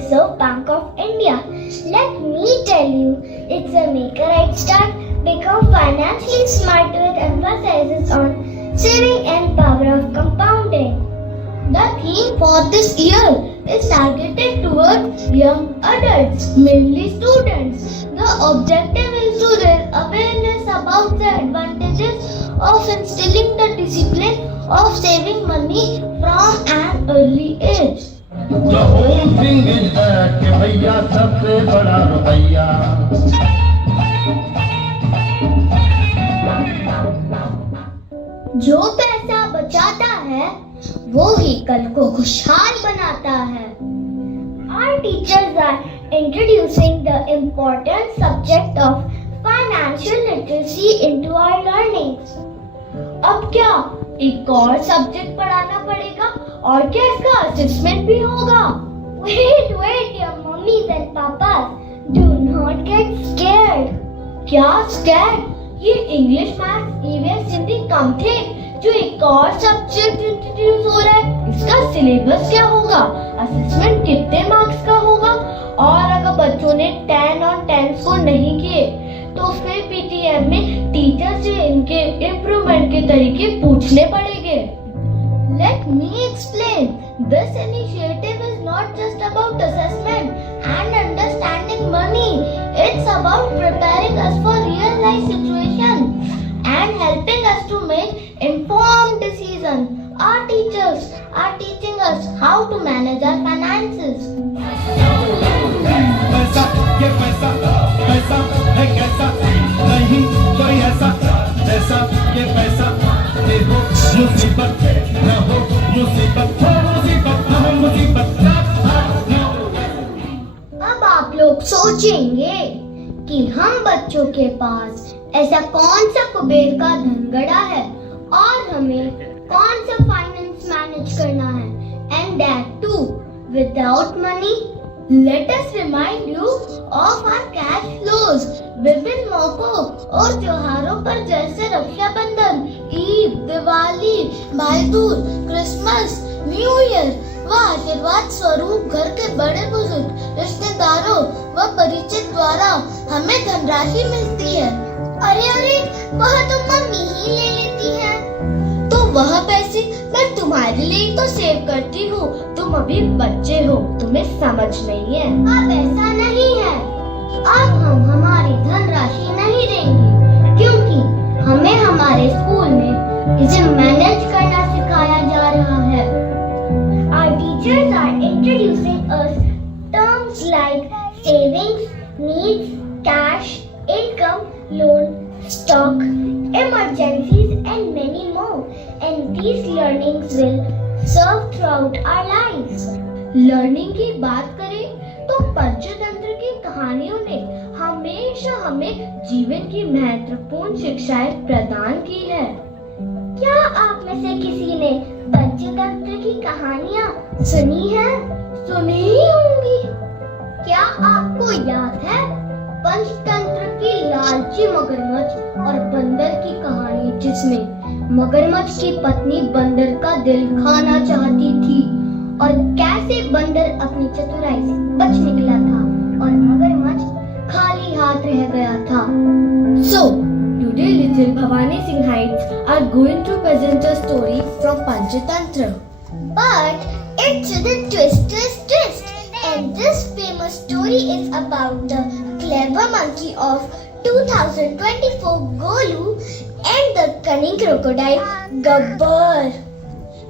Reserve Bank of India. Let me tell you, it's a make a right start. Become financially smart with emphasis on saving and power of compounding. The theme for this year is targeted towards young adults, mainly students. The objective is to raise awareness about the advantages of instilling the discipline of saving money from an early age. The whole thing is that कि भैया सबसे बड़ा रुपया जो पैसा बचाता है वो ही कल को खुशहाल बनाता है. Our teachers are introducing the important subject of financial literacy into our learnings. अब क्या एक और सब्जेक्ट पढ़ाना पड़ेगा और क्या इसका असेसमेंट भी होगा? Wait, your mummies and papas, do not get scared. क्या scared? ये इंग्लिश, मैथ्स, ईवीएस, हिंदी कम थे जो एक और सब्जेक्ट इंट्रोड्यूस हो रहा है. इसका सिलेबस क्या होगा? असेसमेंट कितने मार्क्स का होगा? और अगर बच्चों ने 10 और 10 को नहीं किए तो फिर पीटीएम में टीचर से इनके इम्प्रूवमेंट के तरीके पूछने पड़ेंगे. Let me explain. This initiative is not just about assessment and understanding money. It's about preparing us for real life situations and helping us to make informed decisions. Our teachers are teaching us how to manage our finances. पैसा ये पैसा पैसा है कैसा नहीं कोई ऐसा जैसा ये पैसा ये हो मुसीबत न हो मुसीबत हो मुसीबत न हो मुसीबत अब आप लोग सोचेंगे कि हम बच्चों के पास ऐसा कौन सा कुबेर का धनगड़ा है और हमें कौन सा फाइनेंस मैनेज करना है, and that too without money. Let us remind you of our cash flows. विभिन्न मौकों और त्योहारों पर जैसे रक्षाबंधन, ईद, दिवाली, भाई दूज, क्रिसमस, न्यू ईयर व आशीर्वाद स्वरूप घर के बड़े बुजुर्ग, रिश्तेदारों व परिचित द्वारा हमें धनराशि मिलती है. अरे वह तो मम्मी ही ले लेती है. तो वह पैसे मैं तुम्हारे लिए तो सेव करती हूँ. तुम अभी बच्चे हो, तुम्हें समझ नहीं है. अब ऐसा नहीं है. अब हम हमारी धनराशि नहीं देंगे क्योंकि हमें हमारे स्कूल में इसे मैनेज करना सिखाया जा रहा है. Our teachers are introducing us terms like savings, needs, cash, income, loan, stock, emergencies and many more. And these learnings will serve throughout our lives. Learning की बात करें तो पंचतंत्र की कहानियों ने हमेशा हमें जीवन की महत्वपूर्ण शिक्षाएं प्रदान की है. क्या आप में से किसी ने पंचतंत्र की कहानियां सुनी है? सुनी ही होंगी. क्या आपको याद है पंचतंत्र की लालची मगरमच्छ और बंदर की कहानी, जिसमें मगरमच्छ की पत्नी बंदर का दिल खाना चाहती थी और कैसे बंदर अपनी चतुराई से बच निकला था और मगरमच्छ खाली हाथ रह गया था. So, today little Bhavani Singh Heights are going to present a story from Panchatantra. But it's the twist. And this famous story is about the clever monkey of 2024 Golu and the cunning crocodile Gabbar.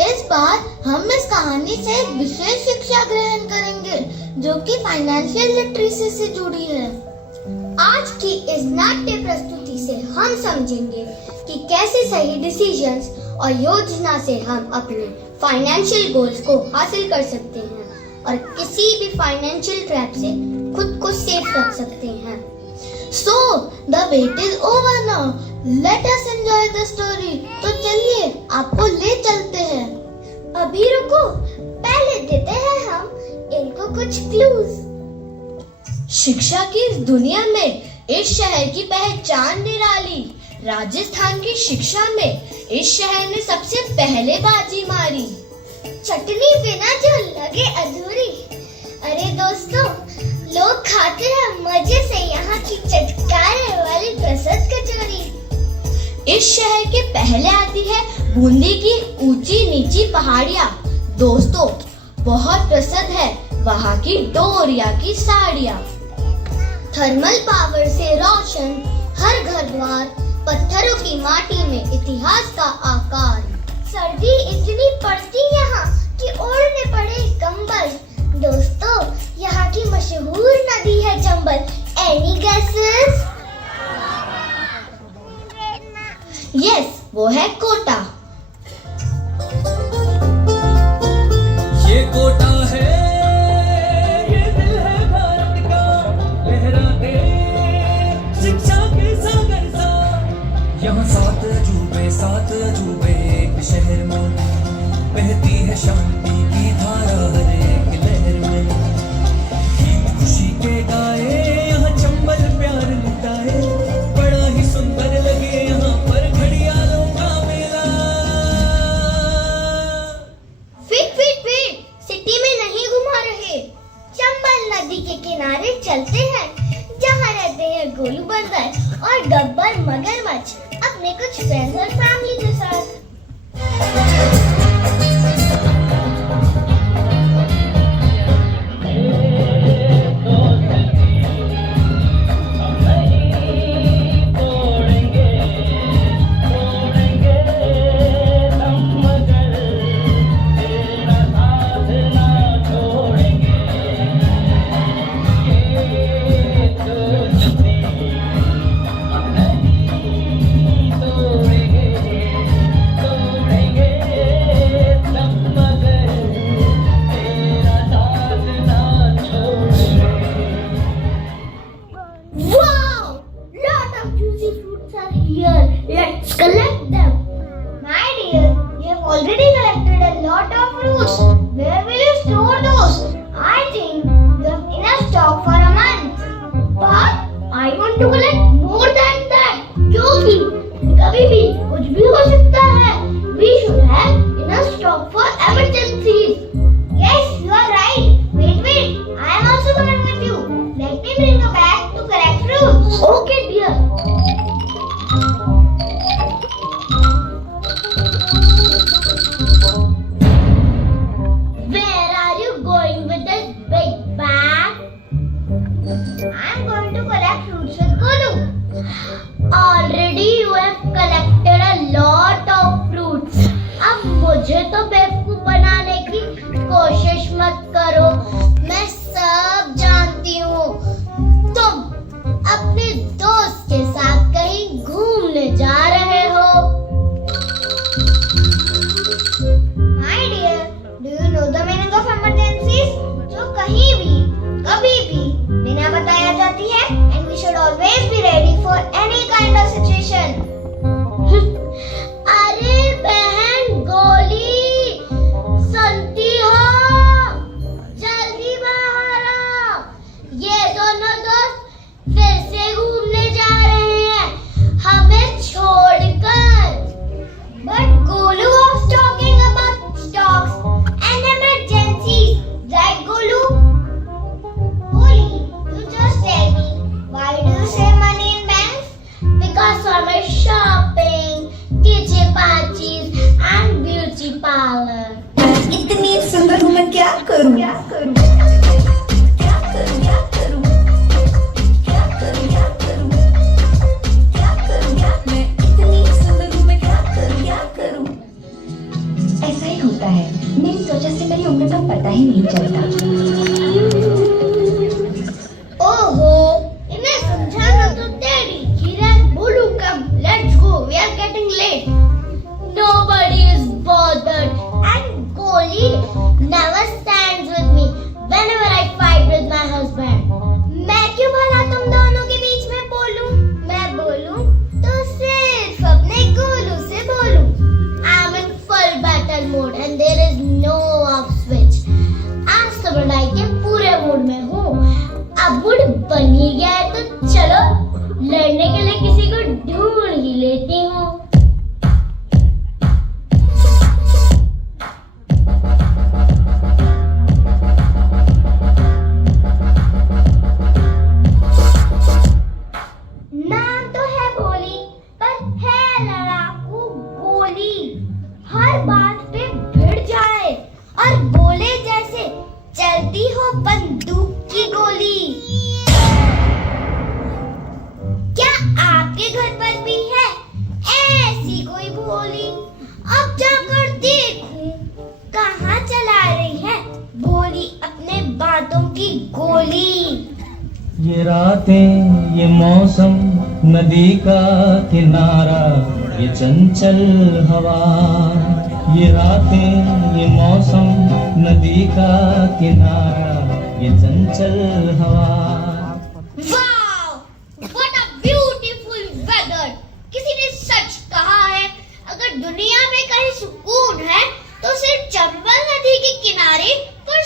इस बार हम इस कहानी से एक विशेष शिक्षा ग्रहण करेंगे जो कि फाइनेंशियल लिटरेसी से जुड़ी है. आज की इस नाट्य प्रस्तुति से हम समझेंगे कि कैसे सही डिसीजंस और योजना से हम अपने फाइनेंशियल गोल्स को हासिल कर सकते हैं और किसी भी फाइनेंशियल ट्रैप से खुद को सेफ रख सकते हैं. So, the wait is over now. Let us enjoy the story. तो चलिए आपको ले चलते हैं. अभी रुको, पहले देते हैं हम इनको कुछ क्लूज. शिक्षा की इस दुनिया में इस शहर की पहचान निराली. राजस्थान की शिक्षा में इस शहर ने सबसे पहले बाजी मारी. चटनी बिना जो लगे अधूरी, अरे दोस्तों, लोग खाते हैं मजे से यहाँ की चटकारे वाली प्रसाद कचौरी। इस शहर के पहले आती है बूंदी की ऊंची नीची पहाड़ियाँ। दोस्तों, बहुत प्रसिद्ध है वहाँ की डोरिया की साड़ियाँ। थर्मल पावर से रोशन हर घर द्वार, पत्थरों की माटी में इतिहास का आकार। सर्दी इतनी पड़ती यहाँ कि ओढ़ने पड़े कंबल। दोस्तों, यहाँ की मशहूर नदी है चंबल। Any guesses? यस, वो है कोटा। ये कोटा है, ये दिल है भारत का, लहराते शिक्षा के सागर सा। यहाँ सात अजूबे एक शहर में, बहती है शांति की धारा हर एक लहर में। गीत खुशी के गाए, यहाँ चंबल प्यार लुटाए, बड़ा ही सुंदर लगे यहाँ पर घड़ियालों का मेला। फिट सिटी में नहीं घुमा रहे। चंबल नदी के किनारे चलते हैं, जहाँ रहते हैं गोलू बंदर और गब्बर मगरमच्छ अपने कुछ फ्रेंड्स और फैमिली के साथ। बंदूक की गोली। क्या आपके घर पर भी है ऐसी कोई भोली? अब जाकर देखूं कहाँ चला रही है भोली अपने बातों की गोली। ये रातें, ये मौसम, नदी का किनारा, ये चंचल हवा। ये रातें, ये मौसम, नदी का किनारा, ये चंचल हवा। Wow, what a beautiful weather. किसी ने सच कहा है, अगर दुनिया में कहीं सुकून है तो सिर्फ चंबल नदी के किनारे पर।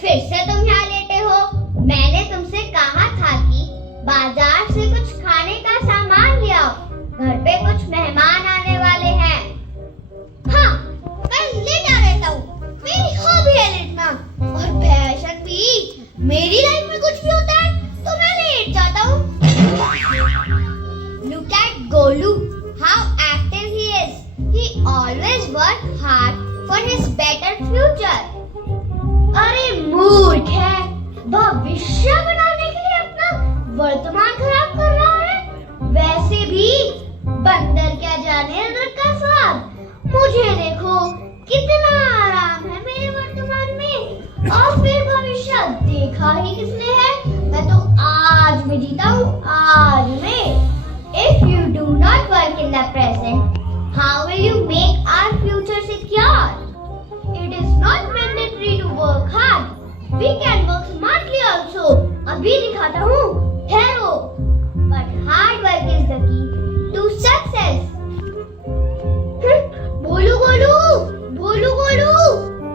फिर से तुम यहाँ लेटे हो। मैंने तुमसे कहा था कि बाजार से कुछ खाने का सामान ले आओ, घर पे कुछ मेहमान आने वाले हैं। हाँ, मैं लेटा रहता हूँ, मेरी हॉबी है लेटना और पैशन भी। मेरी लाइफ में कुछ भी होता है तो मैं लेट जाता हूँ। Look at Golu, how active he is. He always works hard for his better future. अरे मूर्ख है, भविष्य बनाने के लिए अपना वर्तमान खराब कर रहा है। वैसे भी बंदर क्या जाने अंदर का स्वाद। मुझे देखो कितना आराम है मेरे वर्तमान में, और फिर भविष्य देखा ही किसने है। मैं तो आज में जीता हूँ, आज में। If you do not work in the present, how will you make our future secure? It is not mandatory to work hard. We can work smartly also. अभी दिखाता हूँ, ठहरो। But hard work is the key to success. बोलू बोलू, बोलू बोलू,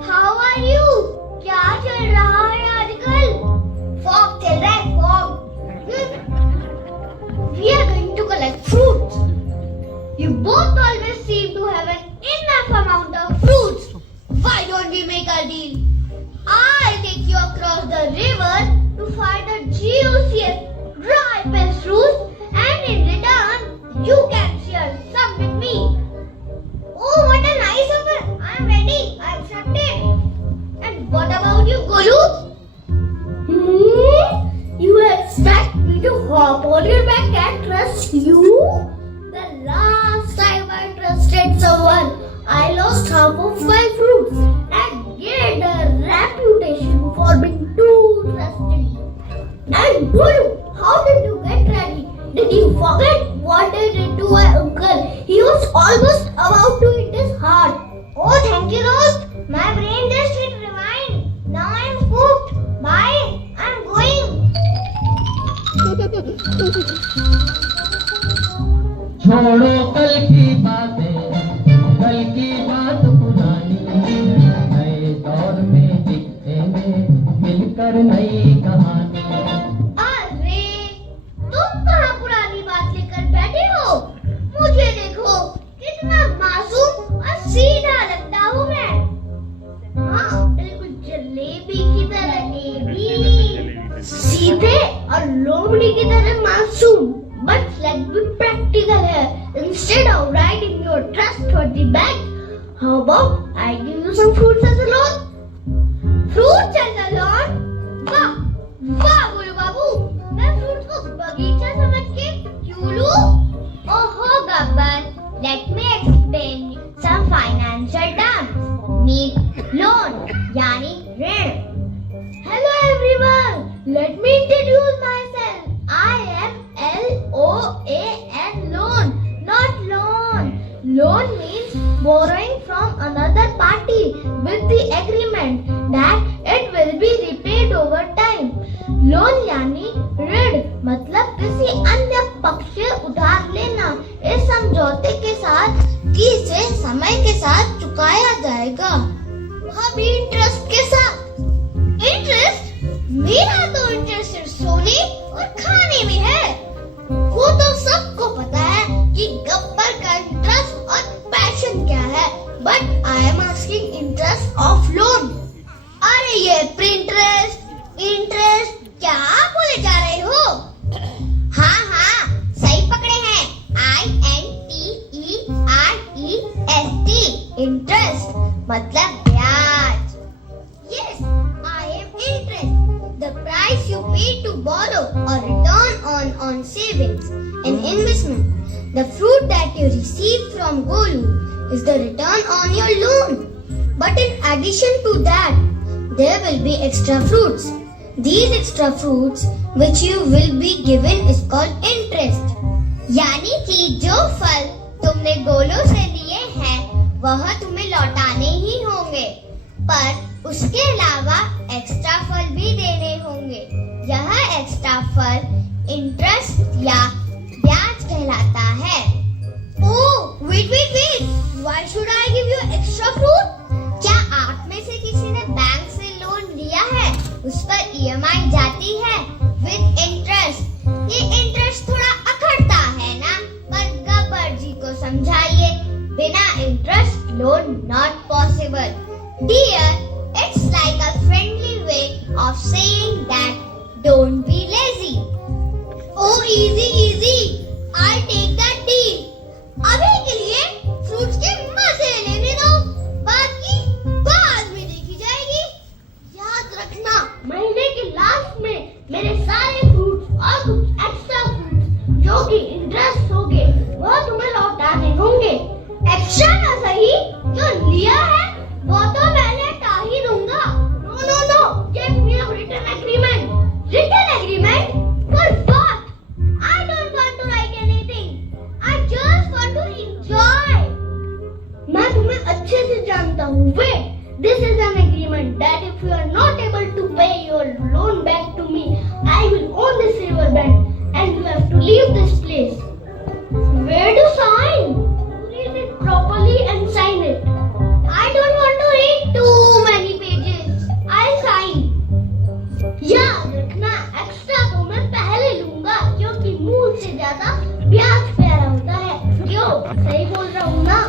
how are you? क्या चल रहा है आजकल? Fog चल रहा है, fog. We are going to collect fruits. You both always seem to have an enough amount of fruits. Why don't we make a deal? I'll take you across the river to find the juiciest, ripest fruits, and in return, you can share some with me. Oh, what a nice offer! I'm ready. I accepted. And what about you, Golu? You expect me to hop on your back and trust you? The last time I trusted someone, I lost half of my fruits and gained a reputation for being too trusted. And Guru, how did you get ready? Did you forget what I did to my uncle? He was almost about to eat his heart. Oh, thank you, Dost. My brain just hit rewind. Now I'm spooked. Bye. I'm going. छोड़ो कल की बातें, कल की बात पुरानी, नए दौर में दिखेंगे मिलकर नई कहानी। अरे, तुम कहाँ पुरानी बात लेकर बैठे हो? मुझे देखो, कितना मासूम और सीधा लगता हूँ मैं। हाँ, बिल्कुल जलेबी की तरह नेबी, सीधे और लोमड़ी की तरह मासूम। But let's be practical here. Instead of riding your trustworthy back, how about I give you some fruits as a loan? Fruits as a loan? वाह, वाह बोलो बाबू, मैं fruits को बगीचा समझ के क्यों लूं? ओहो Gabbar, let me explain some financial terms. Meet loan, यानी ऋण. Hello everyone, let me introduce myself. I am LOAN, loan, not loan. Loan means borrowing from another party with the agreement that it will be repaid over time. Loan यानी ऋण, मतलब किसी पक्ष से उधार लेना इस समझौते के साथ कि इसे समय के साथ चुकाया जाएगा, वह भी इंटरेस्ट के साथ। इंटरेस्ट? मेरा तो इंटरेस्ट सिर्फ सोने और खाने में है। वो तो सबको पता है कि गब्बर का इंटरेस्ट और पैशन क्या है, but I am asking interest of loan. अरे ये प्रिंटरेस्ट इंटरेस्ट क्या बोले जा रहे हो? हाँ, सही पकड़े हैं। INTEREST, इंटरेस्ट मतलब ब्याज। Yes, I am interest, the price you pay to borrow or return on savings and investment. The fruit that you receive from Golu is the return on your loan. But in addition to that, there will be extra fruits. These extra fruits which you will be given is called interest. यानी कि जो फल तुमने गोलों से लिए हैं वह तुम्हें लौटाने ही होंगे, पर उसके अलावा एक्स्ट्रा फल भी देने होंगे। यह एक्स्ट्रा फल इंटरेस्ट या ब्याज कहलाता है। Oh, wait, why should I give you extra fruit? क्या आप में से किसी ने बैंक से लोन लिया है, उस पर EMI जाती है विद इंटरेस्ट? ये इंटरेस्ट थोड़ा अखड़ता है ना, पर गब्बर जी को समझाइए, बिना interest loan not possible. Dear, it's like a friendly way of saying that don't be lazy. Oh, easy, I'll take that deal. अभी के लिए फ्रूट्स के मजे लेने दो, बाकी बाद में देखी जाएगी। याद रखना, महीने के लास्ट में मेरे सारे फ्रूट्स और कुछ एक्स्ट्रा फ्रूट्स जो कि इंटरेस्ट होंगे वह तुम्हें लौटाने होंगे। एक्स्ट्रा ना सही, जो लिया है वो तो मैं लौटा ही दूंगा। No, give me a written agreement. Written agreement? For what? I don't want to write anything. I just want to enjoy. मैं तुम्हें अच्छे से जानता हूँ। Wait, this is an agreement that if you are not able to pay your loan back to me, I will own this river bank and you have to leave this place. Where to sign? Read it properly and sign it. I don't want to read too many pages. I'll sign. याद रखना, extra तो मैं पहले लूंगा क्योंकि मूल से ज्यादा ब्याज प्यारा होता है। क्यों, सही बोल रहा हूँ ना?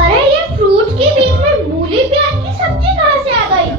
अरे ये फ्रूट के बीच में मूली प्याज की सब्जी कहाँ से आ गई?